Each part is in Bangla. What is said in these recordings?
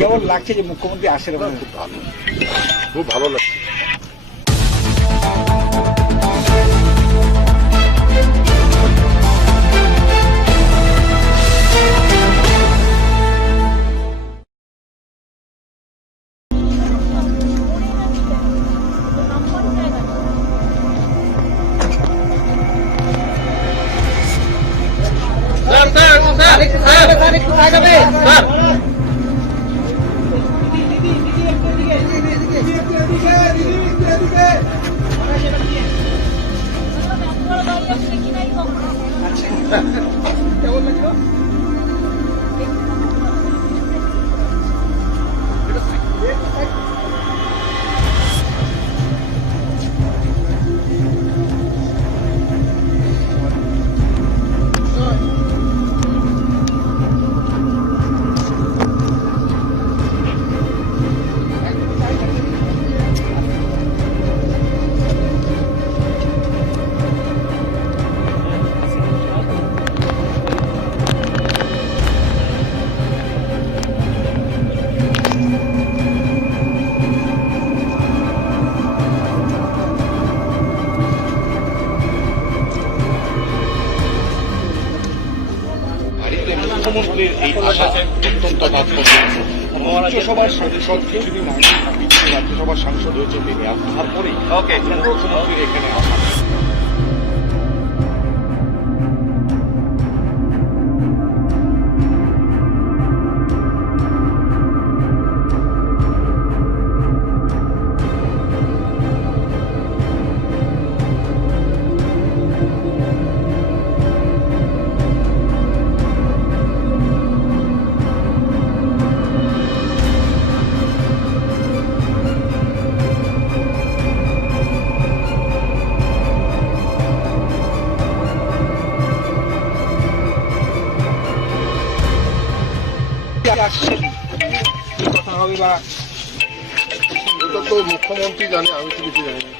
কেমন লাগছে যে মুখ্যমন্ত্রী আসেন খুব ভালো। খুব ভালো লাগছে। Ha ha ha. মুখ্যমন্ত্রীর এই আশা অত্যন্ত তাৎপর্যপূর্ণ রাজ্যসভার সাংসদ যদি আগে রাজ্যসভার সাংসদ হয়েছে তিনি আর তারপরেই মুখ্যমন্ত্রীর এখানে আসা। আসছেন কথা হবে বা এটা তো মুখ্যমন্ত্রী জানে আমি তো কিছু জানি না।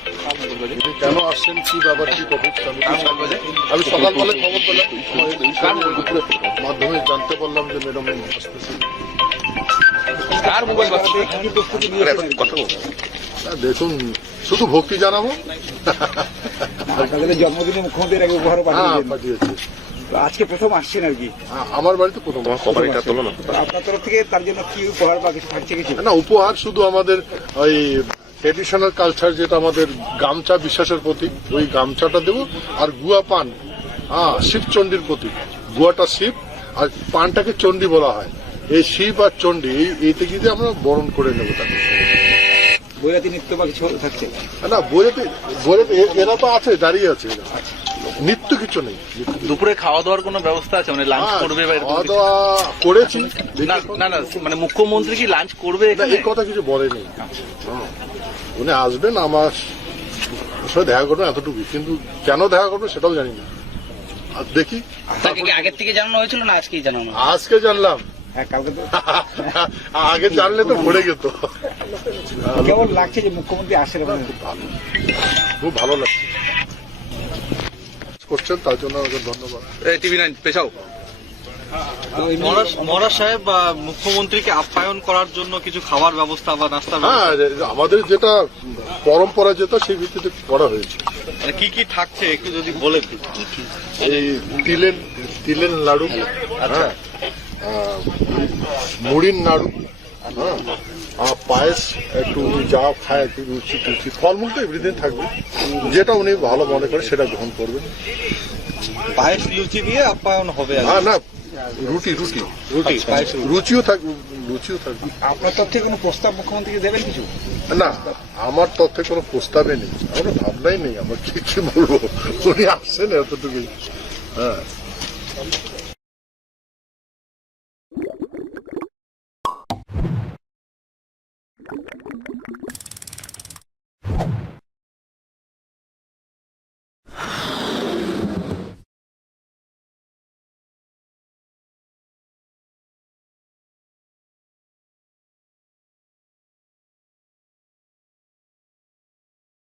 কেন আসছেন কি ব্যাপার কি টপিক আমি কিছু জানি না। আমি সকালবেলা খবর পেলাম মাধ্যমে জানতে পারলাম যে ম্যাডাম আসতেছে। কার মোবাইল কথা দেখুন শুধু ভক্তি জানাব। আপনাদের জন্মদিনে মুখ্যমন্ত্রীর আগে উপহার হ্যাঁ পাঠিয়েছে। আজকে প্রথম আসছেন আর কি আমার বাড়িতে প্রথম কভারিটা তোলো না। আপনার তরফ থেকে তার জন্য কি উপহার বা কিছু থাকছে কিছু? না উপহার শুধু আমাদের ওই ট্রেডিশনাল কালচার যেটা আমাদের গামছা বিশ্বাসের প্রতীক ওই গামছাটা দেবো আর গুয়া পান হ্যাঁ শিবচণ্ডীর প্রতীক। গুয়াটা শিব আর পানটাকে চণ্ডী বলা হয়। এই শিব আর চণ্ডী এই কিন্তু আমরা বরণ করে নেব তাকে। বৈরাতি নৃত্য বা কিছু থাকছে? না বইয়েতে বইয়েতে এ- এরা তো আছে দাঁড়িয়ে আছে এরা। নিত্য কিছু নেই। দুপুরে খাওয়া দাওয়ার কোনো ব্যবস্থা আছে? মানে লাঞ্চ করবে বা খাওয়া দাওয়া করেছি না না না মানে মুখ্যমন্ত্রী কি লাঞ্চ করবে এই কথা কিছু বলেনি হ্যাঁ। উনি আসবেন আমার দেখা করবেন এতটুকু কিন্তু কেন দেখা করবেন সেটাও জানি না। আর দেখি। তাকে কি আগের থেকে জানানো হয়েছিল না আজকেই জানানো আজকে জানলাম। হ্যাঁ কালকে আগে জানলে তো ভরে যেত। কেমন লাগছে যে মুখ্যমন্ত্রী আসেন খুব ভালো খুব ভালো লাগছে। করছেন তার জন্য আমাকে ধন্যবাদ। টিভি নাইন এমনি সাহেব বা মুখ্যমন্ত্রীকে আপ্যায়ন করার জন্য কিছু খাবার ব্যবস্থা বা হ্যাঁ আমাদের যেটা পরম্পরা যেটা সেই ভিত্তিতে করা হয়েছে। মানে কি কি থাকছে একটু যদি বলে এই তিলের তিলের নাড়ু হ্যাঁ। আহ, মুড়ির নাড়ু হ্যাঁ। পায়েস একটু উনি যা খায় একটু রুচি টুচি ফলমূল তো এভরিদিন থাকবে। যেটা উনি ভালো মনে করে সেটা গ্রহণ করবেন। পায়েস লুচি দিয়ে আপ্যায়ন হবে। হ্যাঁ না রুটি রুটি। রুটি রুচিও থাকবে রুচিও থাকবে। আপনার তরফ থেকে কোনো প্রস্তাব মুখ্যমন্ত্রীকে দেবেন কিছু? না আমার তথ্যে কোনো প্রস্তাবে নেই। আমার ভাবনাই নেই আমার কি কি বলব? উনি আসছেন এতটুকুই। হ্যাঁ।